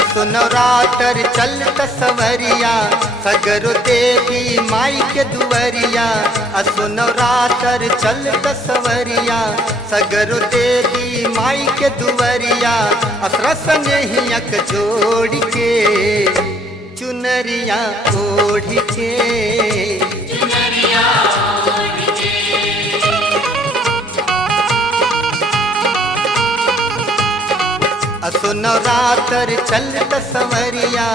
असो नवरात्र चलत सवरिया सगरो देवी माई के दुवरिया। असो नवरात्र चलत सवरिया सगरो देवी माई के दुवरिया। असरा स्नेहियक जोड़ के चुनरिया ओढ़ के असो नवरात्र चलत सवरिया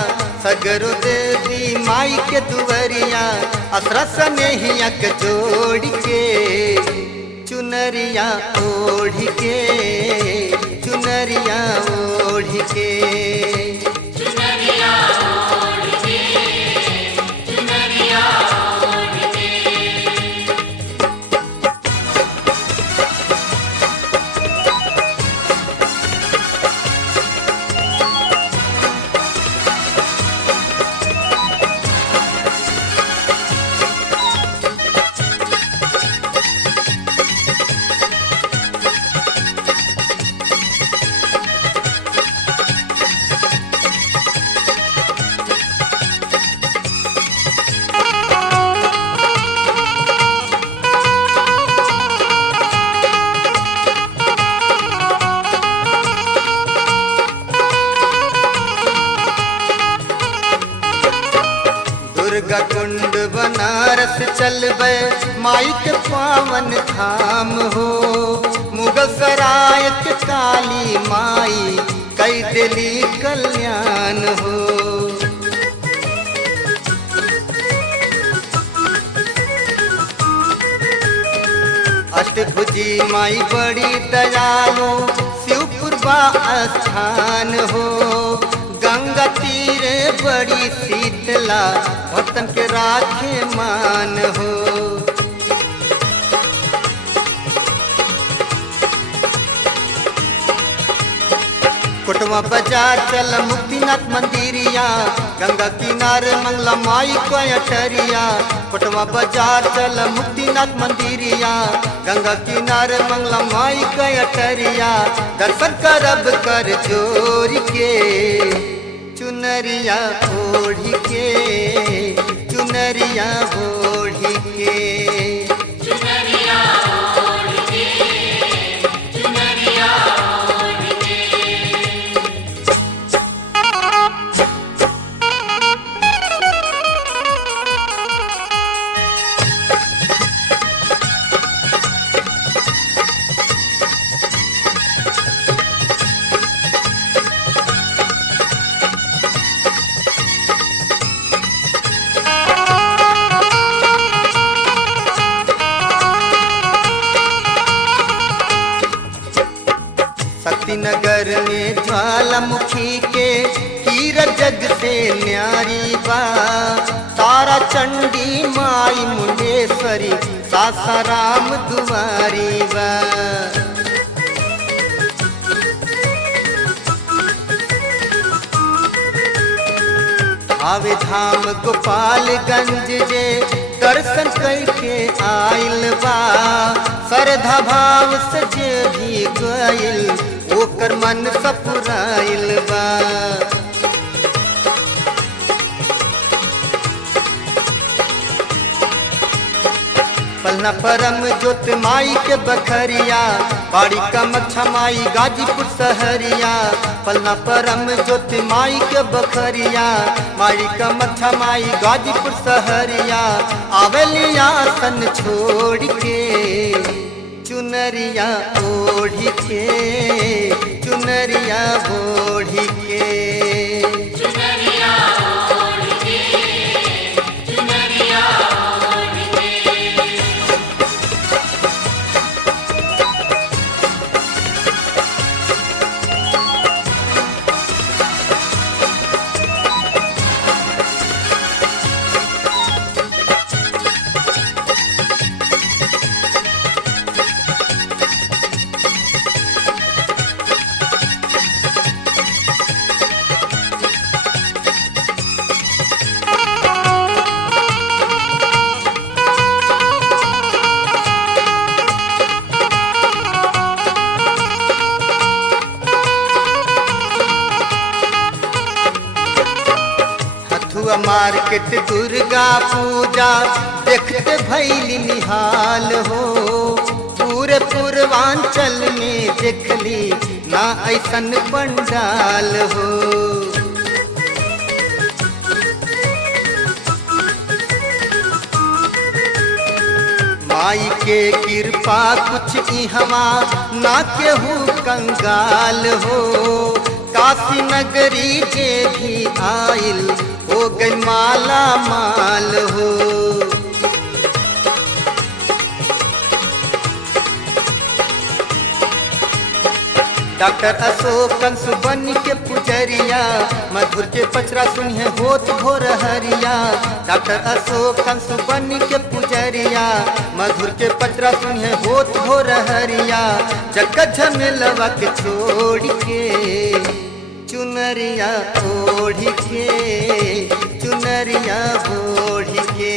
सगरो देवी माई के दुवरिया। असरा स्नेहियक जोड़ के चुनरिया ओढ़ के चुनरिया ओढ़ के दुर्गा कुंड बनारस चलबे माई के पावन धाम हो। मुगल सराय के काली माई कई दिली कल्याण हो। अष्टभुजी माई बड़ी दयालु शिवपुर बा स्थान हो। गंगा तीरे बड़ी शीतला भक्तन के राखे मान हो। कोटवा बाजार चल मुक्तिनाथ मंदिरिया गंगा किनारे मंगला माई को अटरिया। कोटवा बाजार चल मुक्तिनाथ मंदिरिया गंगा किनारे मंगला माई को अटरिया। दर्शन करब कर जोर के चुनरिया ओढ़ के चुनरिया ओढ़ के नगर में ज्वालामुखी के कीर जग से न्यारी बा। तारा चंडी माई मुंडेश्वरी सासाराम दुआरी बा। आवे धाम गोपालगंज जे दर्शन करके आइल बा। श्रद्धा भाव से जे भी गइल ओकर मन सपुराइल बा। पलना परम ज्योत माई के बखरिया बाड़ी कामाख्या माई गाजीपुर सहरिया। पलना परम ज्योत माई के बखरिया माई कामाख्या माई गाजीपुर सहरिया। आवेलिया सन छोड़ के चुनरिया ओढ़ के चुनरिया ओढ़ के बबुआ मार्केट दुर्गा पूजा देखते भैली निहाल हो। पूरे पूर्वांचल में देखली ना ऐसन पंडाल हो। माई के कृपा कुछ इहवा ना केहू कंगाल हो। काशी नगरी जे भी आइल हो गई माला माल हो। डॉक्टर अशोक सुबन के पुजरिया मधुर के पचरा सुनिए होत भोर हरिया। डॉक्टर अशोक सुबन के पुजरिया मधुर के पचरा सुनिए होत भोर हरिया। जगत झमेलवा के छोड़ के चुनरिया ओढ़ के, चुनरिया ओढ़ के,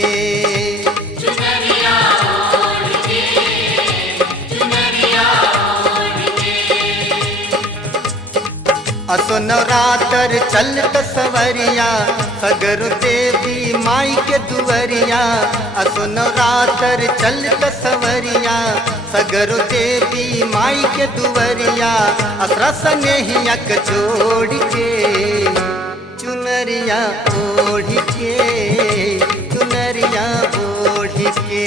असो नवरात्र चलत सवरिया सगर देवी माई के दुवरिया। असो नवरात्र चलत सवरिया सगर देवी माई के दुवरिया। असरा सनेहिया के जोड़ के चुनरिया ओढ़ के, चुनरिया ओढ़ के।